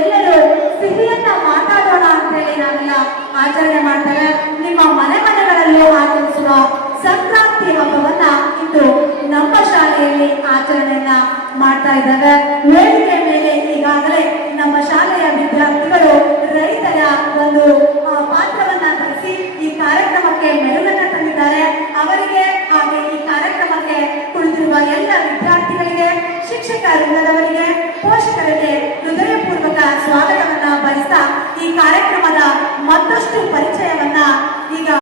ಎಲ್ಲರೂ ಸಿಹಿಯನ್ನ ಮಾತಾಡೋಣ ಅಂತೇಳಿ ನಾವೆಲ್ಲ ಆಚರಣೆ ಮಾಡ್ತೇವೆ. ನಿಮ್ಮ ಮನೆ ಮನೆಗಳಲ್ಲೂ ಆಚರಿಸುವ ಸಂಕ್ರಾಂತಿ ಹಬ್ಬವನ್ನ ಇಂದು ನಮ್ಮ ಶಾಲೆಯಲ್ಲಿ ಆಚರಣೆಯನ್ನ ಮಾಡ್ತಾ ಇದ್ದಾರೆ. ವೇದಿಕೆ ಮೇಲೆ ಈಗಾಗಲೇ ನಮ್ಮ ಶಾಲೆಯ ವಿದ್ಯಾರ್ಥಿಗಳು ರೈತರ ಒಂದು ಪಾತ್ರವನ್ನ ವಹಿಸಿ ಈ ಕಾರ್ಯಕ್ರಮಕ್ಕೆ ಮೆರುಗನ್ನ ತಂದಿದ್ದಾರೆ. ಅವರಿಗೆ ಹಾಗೆ ಈ ಕಾರ್ಯಕ್ರಮಕ್ಕೆ ಕುಳಿತಿರುವ ಎಲ್ಲ ವಿದ್ಯಾರ್ಥಿಗಳಿಗೆ, ಶಿಕ್ಷಕ ವೃಂದದವರಿಗೆ, ಪೋಷಕರಿಗೆ ಹೃದಯಪೂರ್ವಕ ಸ್ವಾಗತವನ್ನ ಬಯಸ್ತಾ ಈ ಕಾರ್ಯಕ್ರಮದ ಮತ್ತಷ್ಟು ಪರಿಚಯವನ್ನ ಈಗ